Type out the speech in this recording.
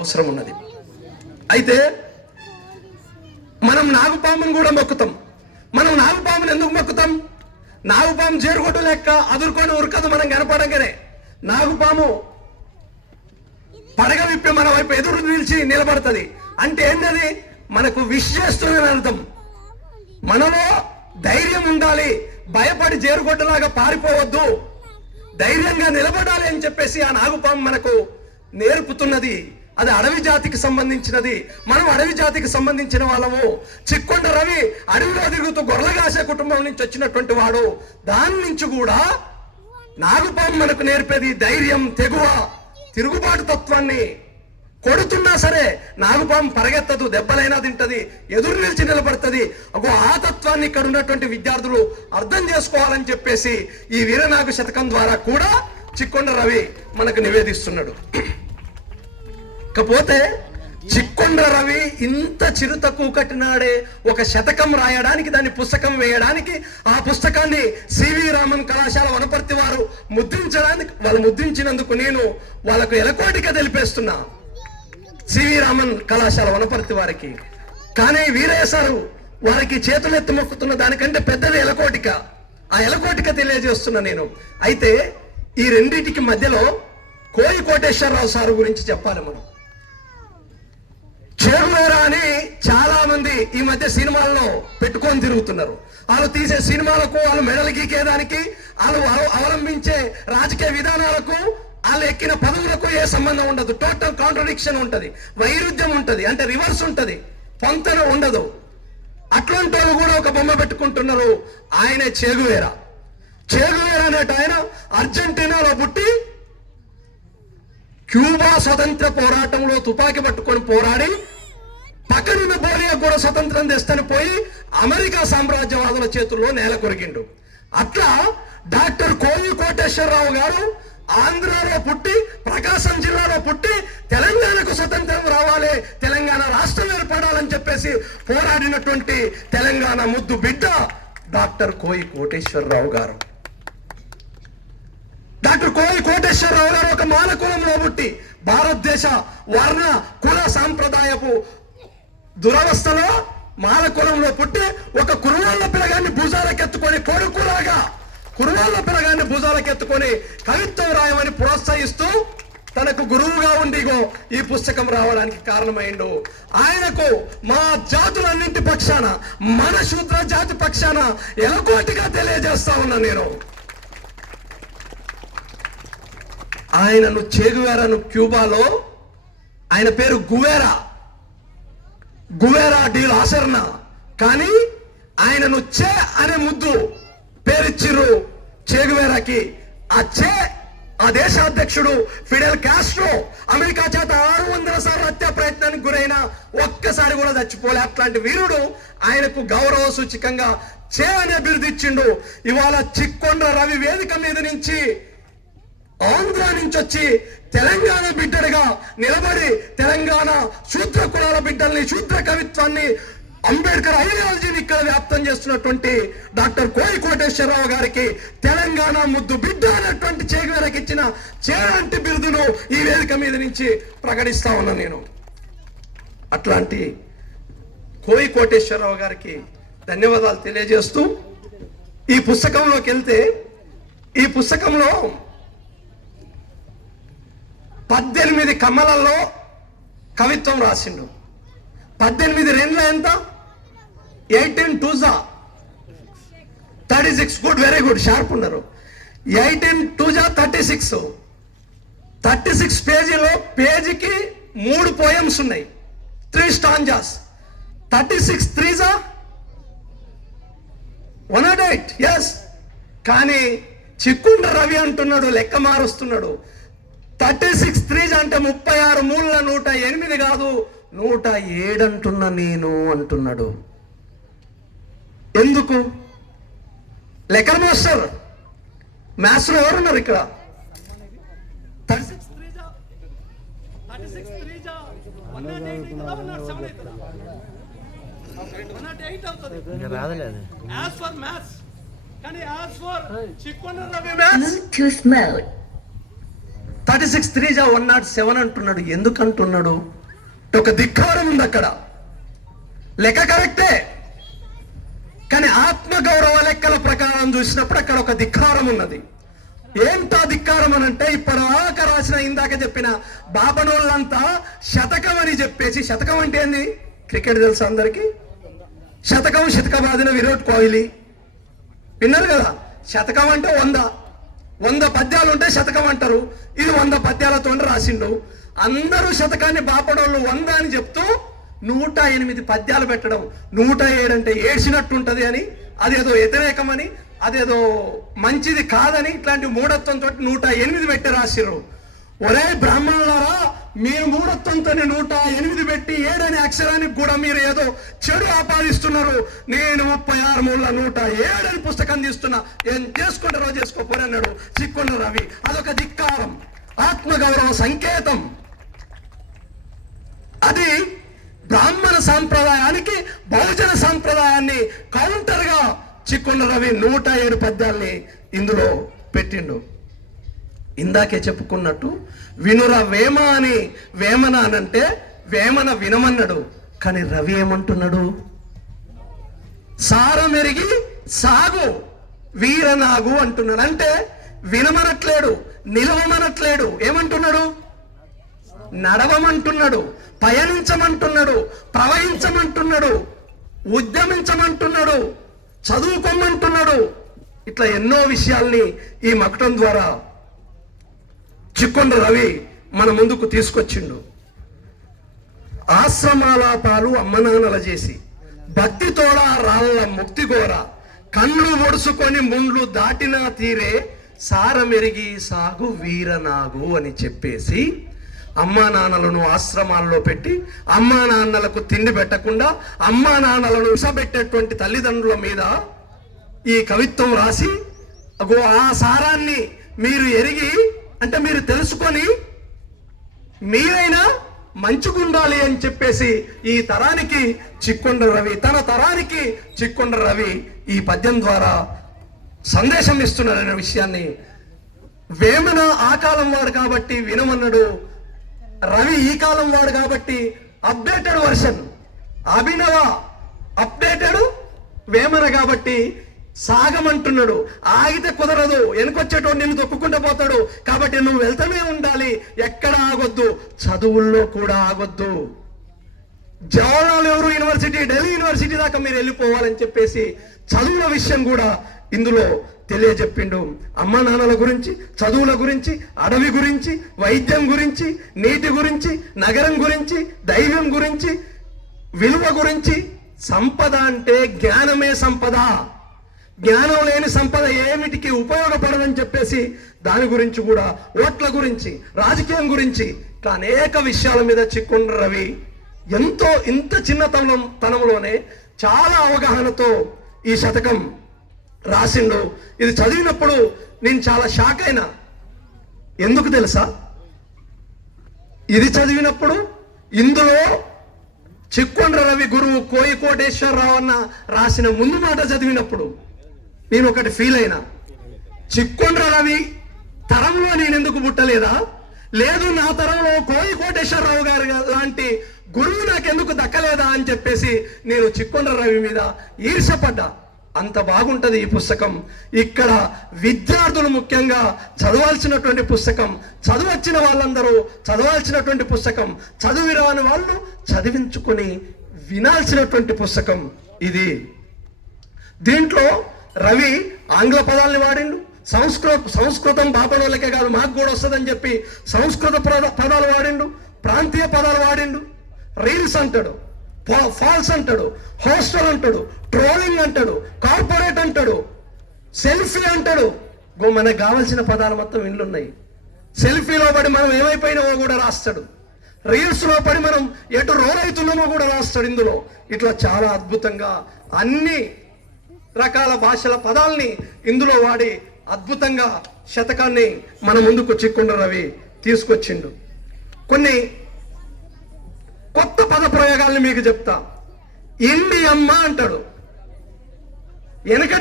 అవసరం ఉన్నది. అయితే మనం నాగుపామును కూడా మొక్కుతాం. మనం నాగుపామును ఎందుకు మొక్కుతాం? నాగుపాము చేరుకోవటం లెక్క అదురుకొని ఉరకదు మనం కనపడంగానే. నాగుపాము పడగ విప్పి మన వైపు ఎదురు నిలిచి నిలబడుతుంది. అంటే ఏంటది? మనకు విష్ చేస్తుందని అర్థం. మనలో ధైర్యం ఉండాలి. భయపడి జేరుగొడ్డలాగా పారిపోవద్దు. ధైర్యంగా నిలబడాలి అని చెప్పేసి ఆ నాగుపాము మనకు నేర్పుతున్నది. అది అడవి జాతికి సంబంధించినది. మనం అడవి జాతికి సంబంధించిన వాళ్ళము. చిక్కొండ రవి అడవిలో తిరుగుతూ గొర్రెగాసే కుటుంబం నుంచి వచ్చినటువంటి వాడు. దాని నుంచి కూడా నాగుపాము మనకు నేర్పేది ధైర్యం తెగువ తిరుగుబాటు తత్వాన్ని. కొడుతున్నా సరే నాగుపాము పరిగెత్తదు దెబ్బలైనా తింటది ఎదురు నిలిచి నిలబడుతుంది. ఒక ఆ తత్వాన్ని ఇక్కడ ఉన్నటువంటి విద్యార్థులు అర్థం చేసుకోవాలని చెప్పేసి ఈ వీరనాగు శతకం ద్వారా కూడా చిక్కొండ రవి మనకు నివేదిస్తున్నాడు. కాకపోతే చిక్కొండ రవి ఇంత చిరుత కూకటినాడే ఒక శతకం రాయడానికి దాన్ని పుస్తకం వేయడానికి ఆ పుస్తకాన్ని సివి రామన్ కళాశాల వనపర్తి వారు ముద్రించడానికి వాళ్ళు ముద్రించినందుకు నేను వాళ్ళకు ఎలకోటిక తెలిపేస్తున్నా. సివి రామన్ కళాశాల వనపర్తి వారికి. కానీ వీరయ్య సారు వారికి చేతులెత్తి మొక్కుతున్న దానికంటే పెద్దది ఎలకోటిక. ఆ ఎలకోటిక తెలియజేస్తున్నా నేను. అయితే ఈ రెండింటికి మధ్యలో కోయి కోటేశ్వరరావు సారు గురించి చెప్పాలి మనం. చేరువేరా అని చాలా మంది ఈ మధ్య సినిమాల్లో పెట్టుకొని తిరుగుతున్నారు. వాళ్ళు తీసే సినిమాలకు వాళ్ళు మెడలు గీకేదానికి వాళ్ళు అవ- అవలంబించే రాజకీయ విధానాలకు వాళ్ళు ఎక్కిన పదవులకు ఏ సంబంధం ఉండదు. టోటల్ కాంట్రడిక్షన్ ఉంటుంది. వైరుధ్యం ఉంటుంది. అంటే రివర్స్ ఉంటుంది. పొంతన ఉండదు. అట్లాంటి వాళ్ళు కూడా ఒక బొమ్మ పెట్టుకుంటున్నారు. ఆయనే చేగువేరా. చేగువేరా అనేట ఆయన అర్జెంటీనాలో పుట్టి క్యూబా స్వతంత్ర పోరాటంలో తుపాకీ పట్టుకొని పోరాడి పక్కనున్న బోలియా కూడా స్వతంత్రం తెస్తని పోయి అమెరికా సామ్రాజ్యవాదుల చేతుల్లో నేల కొరికిండు. అట్లా డాక్టర్ కోయి కోటేశ్వరరావు గారు ఆంధ్రాలో పుట్టి ప్రకాశం జిల్లాలో పుట్టి తెలంగాణకు స్వతంత్రం రావాలి తెలంగాణ రాష్ట్రం ఏర్పడాలని చెప్పేసి పోరాడినటువంటి తెలంగాణ ముద్దు బిడ్డ డాక్టర్ కోయి కోటేశ్వరరావు గారు. డాక్టర్ కోయి కోటేశ్వరరావు గారు ఒక మానకులంలో పుట్టి భారతదేశ వర్ణ కుల సాంప్రదాయపు దురవస్థలో మానకులంలో పుట్టి ఒక కురువాళ్ళ పిల్లగాన్ని భుజాలకెత్తుకొని కొడుకులాగా కురువాళ్ళ పిల్లగాన్ని భుజాలకెత్తుకొని కవిత్వం రాయమని ప్రోత్సహిస్తూ తనకు గురువుగా ఉండిగో ఈ పుస్తకం రావడానికి కారణమైండు. ఆయనకు మా జాతులన్నింటి పక్షాన మన శూద్ర జాతి పక్షాన ఎలకోటిగా తెలియజేస్తా ఉన్నా నేను. ఆయనను చేగువేరాను క్యూబాలో. ఆయన పేరు గువేరా. గువేరా డీల్ ఆచరణ కానీ ఆయనను చే అనే ముద్దు పేరిచ్చిర్రు చేగువేరాకి ఆ చే ఆ దేశ అధ్యక్షుడు ఫిడెల్ కాస్ట్రో అమెరికా చేత ఆరు వందల సార్లు హత్య ప్రయత్నానికి గురైన ఒక్కసారి కూడా చచ్చిపోలే. అట్లాంటి వీరుడు ఆయనకు గౌరవ సూచికంగా చే అనే అభివృద్ధి ఇచ్చిండు ఇవాళ చిక్కొండ రవి వేదిక మీద నుంచి ఆంధ్ర నుంచి వచ్చి తెలంగాణ బిడ్డలుగా నిలబడి తెలంగాణ శూద్ర కులాల బిడ్డల్ని శూద్ర కవిత్వాన్ని అంబేద్కర్ ఐడియాలజీని ఇక్కడ వ్యాప్తం చేస్తున్నటువంటి డాక్టర్ కోయి కోటేశ్వరరావు గారికి తెలంగాణ ముద్దు బిడ్డ అనేటువంటి చేగువేరకు ఇచ్చిన చేరంటి బిరుదును ఈ వేదిక మీద నుంచి ప్రకటిస్తా ఉన్నా నేను. అట్లాంటి కోయి కోటేశ్వరరావు గారికి ధన్యవాదాలు తెలియజేస్తూ ఈ పుస్తకంలోకి వెళ్తే ఈ పుస్తకంలో పద్దెనిమిది కమ్మలలో కవిత్వం రాసిండు. పద్దెనిమిది రెండ్ల ఎంత? Eighteen twos are. Thirty six good very good sharp ఉన్నారు. Eighteen twos are thirty six. Thirty six పేజీలో పేజీకి మూడు పోయమ్స్ ఉన్నాయి. Three stanzas thirty six threes are? One nought eight yes కానీ చిక్కుండ రవి అంటున్నాడు లెక్క మారుస్తున్నాడు. థర్టీ సిక్స్ త్రీజ్ అంటే ముప్పై ఆరు మూల నూట ఎనిమిది కాదు నూట ఏడు అంటున్నా నేను అంటున్నాడు. ఎందుకు? లెక్కల మాస్టర్ మ్యాథ్స్లో ఎవరున్నారు ఇక్కడ? రాదలేదు thirty six threes are one nought seven అంటున్నాడు. ఎందుకంటున్నాడు? ఒక ధిక్కారం ఉంది అక్కడ. లెక్క కరెక్టే. కానీ ఆత్మ గౌరవ లెక్కల ప్రకారం చూసినప్పుడు అక్కడ ఒక ధిక్కారం ఉన్నది. ఏంటా ధిక్కారం అని అంటే ఇప్పటిదాకా రాసిన ఇందాక చెప్పిన బాబనోళ్ళంతా శతకం అని చెప్పేసి శతకం అంటే ఏంది? క్రికెట్ తెలుసు అందరికీ? శతకం శతక బాధిన విరాట్ కోహ్లీ. విన్నారు కదా? శతకం అంటే వంద. వంద పద్యాలు ఉంటే శతకం అంటారు. ఇది వంద పద్యాలతో రాసిండు. అందరూ శతకాన్ని బాపడోళ్ళు వంద అని చెప్తూ నూట ఎనిమిది పద్యాలు పెట్టడం. నూట ఏడు అంటే ఏడ్చినట్టు ఉంటది అని అదేదో వ్యతిరేకమని అదేదో మంచిది కాదని ఇట్లాంటి మూఢత్వంతో నూట ఎనిమిది పెట్టి రాసిర్రు. ఒరే బ్రాహ్మణులారా మీ మూఢత్వంతో నూట ఎనిమిది పెట్టి ఏడనే అక్షరానికి కూడా మీరు ఏదో చెడు ఆపాదిస్తున్నారు. నేను ముప్పై ఆరు మూల నూట ఏడని పుస్తకం తీస్తున్నా. ఏం చేసుకుంటారో చేసుకోపోరు అన్నాడు చిక్కుండ రవి. అదొక ధిక్కారం. ఆత్మగౌరవ సంకేతం. అది బ్రాహ్మణ సాంప్రదాయానికి బహుజన సాంప్రదాయాన్ని కౌంటర్గా చిక్కుండ రవి నూట ఏడు పద్యాల్ని ఇందులో పెట్టిండు. ఇందాకే చెప్పుకున్నట్టు వినుర వేమ అని వేమన అనంటే వేమన వినమన్నాడు. కానీ రవి ఏమంటున్నాడు? సారమెరిగి సాగు వీరనాగు అంటున్నాడు. అంటే వినమనట్లేడు నిలవమనట్లేడు. ఏమంటున్నాడు? నడవమంటున్నాడు పయనించమంటున్నాడు ప్రవహించమంటున్నాడు ఉద్యమించమంటున్నాడు చదువుకోమంటున్నాడు. ఇట్లా ఎన్నో విషయాల్ని ఈ మకటం ద్వారా చిక్కొండ రవి మన ముందుకు తీసుకొచ్చిండు. ఆశ్రమాలాపాలు అమ్మనాన్నల చేసి భక్తితోడ రాళ్ళ ముక్తి గోర కళ్ళు ఒడుసుకొని ముండ్లు దాటినా తీరే సారమెరిగి సాగు వీరనాగు అని చెప్పేసి అమ్మా నాన్నలను ఆశ్రమాల్లో పెట్టి అమ్మా నాన్నలకు తిండి పెట్టకుండా అమ్మా నాన్నలను విషబెట్టేటువంటి తల్లిదండ్రుల మీద ఈ కవిత్వం రాసి అగో ఆ సారాన్ని మీరు ఎరిగి అంటే మీరు తెలుసుకొని మీరైనా మంచిగుండాలి అని చెప్పేసి ఈ తరానికి చిక్కొండ రవి తన తరానికి చిక్కొండ రవి ఈ పద్యం ద్వారా సందేశం ఇస్తున్నాడనే విషయాన్ని వేమన ఆ కాలం వాడు కాబట్టి వినమన్నాడు రవి ఈ కాలం వాడు కాబట్టి అప్డేటెడ్ వర్షన్ అభినవ అప్డేటెడ్ వేమన కాబట్టి సాగమంటున్నాడు. ఆగితే కుదరదు. వెనుకొచ్చేటోడు నిన్ను తొక్కుకుంటూ పోతాడు. కాబట్టి నువ్వు వెళ్తూనే ఉండాలి. ఎక్కడ ఆగొద్దు? చదువుల్లో కూడా ఆగొద్దు. జవహర్లాల్ నెహ్రూ యూనివర్సిటీ ఢిల్లీ యూనివర్సిటీ దాకా మీరు వెళ్ళిపోవాలని చెప్పేసి చదువుల విషయం కూడా ఇందులో తెలియజెప్పిండు. అమ్మ నాన్నల గురించి చదువుల గురించి అడవి గురించి వైద్యం గురించి నీటి గురించి నగరం గురించి దైవం గురించి విలువ గురించి సంపద అంటే జ్ఞానమే సంపద. జ్ఞానం లేని సంపద ఏమిటికి ఉపయోగపడదని చెప్పేసి దాని గురించి కూడా ఓట్ల గురించి రాజకీయం గురించి ఇట్లా అనేక విషయాల మీద చిక్కుండ్ర రవి. ఎంతో ఇంత చిన్నతనం తనంలోనే చాలా అవగాహనతో ఈ శతకం రాసిండు. ఇది చదివినప్పుడు నేను చాలా షాక్ అయినా. ఎందుకు తెలుసా? ఇది చదివినప్పుడు ఇందులో చిక్కొండ్ర రవి గురువు కోయి కోటేశ్వరరావు అన్న రాసిన ముందు మాట చదివినప్పుడు నేను ఒకటి ఫీల్ అయినా. చిక్కుండ్ర రవి తరంలో నేను ఎందుకు పుట్టలేదా? లేదు నా తరంలో కోయి కోటేశ్వరరావు గారు లాంటి గురువు నాకెందుకు దక్కలేదా అని చెప్పేసి నేను చిక్కుండ్ర రవి మీద ఈర్షపడ్డా అంత బాగుంటుంది ఈ పుస్తకం. ఇక్కడ విద్యార్థులు ముఖ్యంగా చదవాల్సినటువంటి పుస్తకం చదువచ్చిన వాళ్ళందరూ చదవాల్సినటువంటి పుస్తకం చదువు రాని వాళ్ళు చదివించుకొని వినాల్సినటువంటి పుస్తకం ఇది. దీంట్లో రవి ఆంగ్ల పదాలని వాడిండు. సంస్కృత సంస్కృతం బాపనోళ్ళకే కాదు మాకు కూడా వస్తుందని చెప్పి సంస్కృత పదాలు వాడిండు. ప్రాంతీయ పదాలు వాడిండు. రీల్స్ అంటాడు. ఫాల్స్ అంటాడు. హోస్టల్ అంటాడు. ట్రోలింగ్ అంటాడు. కార్పొరేట్ అంటాడు. సెల్ఫీ అంటాడు. గో మనకు కావాల్సిన పదాలు మొత్తం ఇండ్లున్నాయి. సెల్ఫీలో పడి మనం ఏమైపోయినామో కూడా రాస్తాడు. రీల్స్లో పడి మనం ఎటు రోరైతున్నామో కూడా రాస్తాడు ఇందులో. ఇట్లా చాలా అద్భుతంగా అన్ని రకాల భాషల పదాల్ని ఇందులో వాడి అద్భుతంగా శతకాన్ని మన ముందుకు చిక్కుండ రవి తీసుకొచ్చిండు. కొన్ని కొత్త పద ప్రయోగాల్ని మీకు చెప్తా. ఇండి అమ్మ అంటాడు. వెనకటి